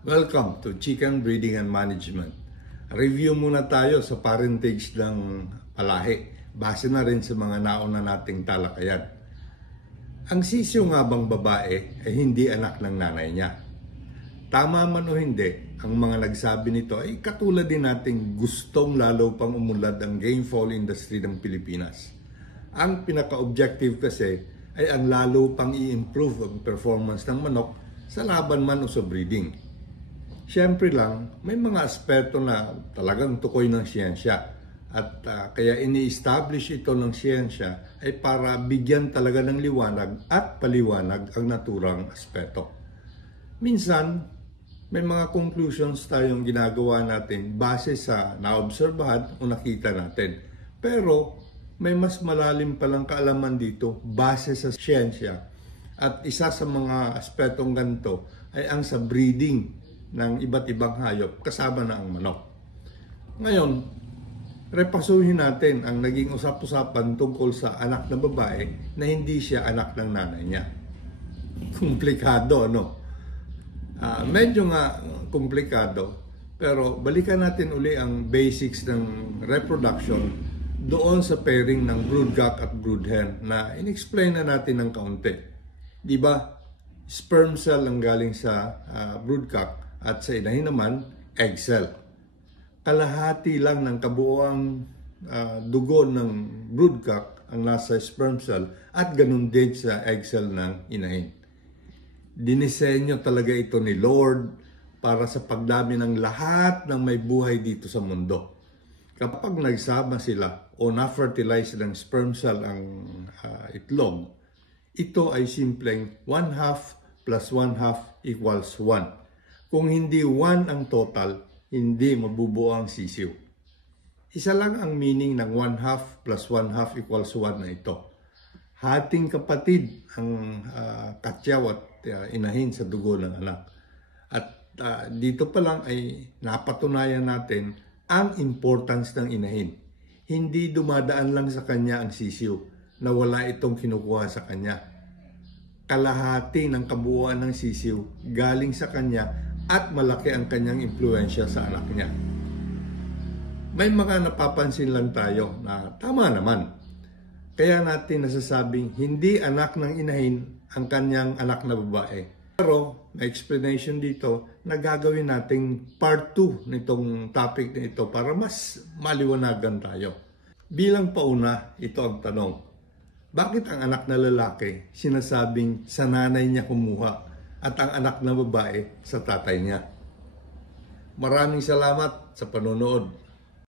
Welcome to Chicken Breeding and Management. Review muna tayo sa parentage ng palahi, base na rin sa mga nauna nating talakayan. Ang sisyo nga bang babae ay hindi anak ng nanay niya? Tama man o hindi, ang mga nagsabi nito ay katulad din nating gustong lalo pang umunlad ang game fowl industry ng Pilipinas. Ang pinaka-objective kasi ay ang lalo pang i-improve ang performance ng manok sa laban man o sa breeding. Siyempre lang, may mga aspeto na talagang tukoy ng siyensya at kaya ini-establish ito ng siyensya ay para bigyan talaga ng liwanag at paliwanag ang naturang aspeto. Minsan, may mga conclusions tayong ginagawa natin base sa naobserbahan o nakita natin. Pero may mas malalim palang kaalaman dito base sa siyensya. At isa sa mga aspetong ganito ay ang sa breeding ng iba't ibang hayop kasama na ang manok. Ngayon, repasuhin natin ang naging usap-usapan tungkol sa anak na babae na hindi siya anak ng nanay niya. Komplikado, no? Medyo nga komplikado, pero balikan natin uli ang basics ng reproduction doon sa pairing ng broodcock at broodhen na in-explain na natin ng kaunti. Di ba? Sperm cell ang galing sa broodcock at sa inahin naman, egg cell. Kalahati lang ng kabuoang dugo ng broodcock ang nasa sperm cell at ganun din sa egg cell ng inahin. Dinisenyo talaga ito ni Lord para sa pagdami ng lahat ng may buhay dito sa mundo. Kapag nagsama sila o na-fertilize ng sperm cell ang itlog, ito ay simpleng 1/2 plus 1/2 equals 1. Kung hindi 1 ang total, hindi mabubuo ang sisiw. Isa lang ang meaning ng 1/2 plus 1/2 equals 1 na ito. Hating kapatid ang katyaw at inahin sa dugo ng anak. At dito pa lang ay napatunayan natin ang importance ng inahin. Hindi dumadaan lang sa kanya ang sisiw na wala itong kinukuha sa kanya. Kalahati ng kabuuan ng sisiw galing sa kanya at malaki ang kanyang impluensya sa anak niya. May mga napapansin lang tayo na tama naman. Kaya natin nasasabing hindi anak ng inahin ang kanyang anak na babae. Pero may explanation dito na gagawin nating part 2 nitong topic na ito para mas maliwanagan tayo. Bilang pauna, ito ang tanong. Bakit ang anak na lalaki sinasabing sa nanay niya kumuha at ang anak na babae sa tatay niya? Maraming salamat sa panonood.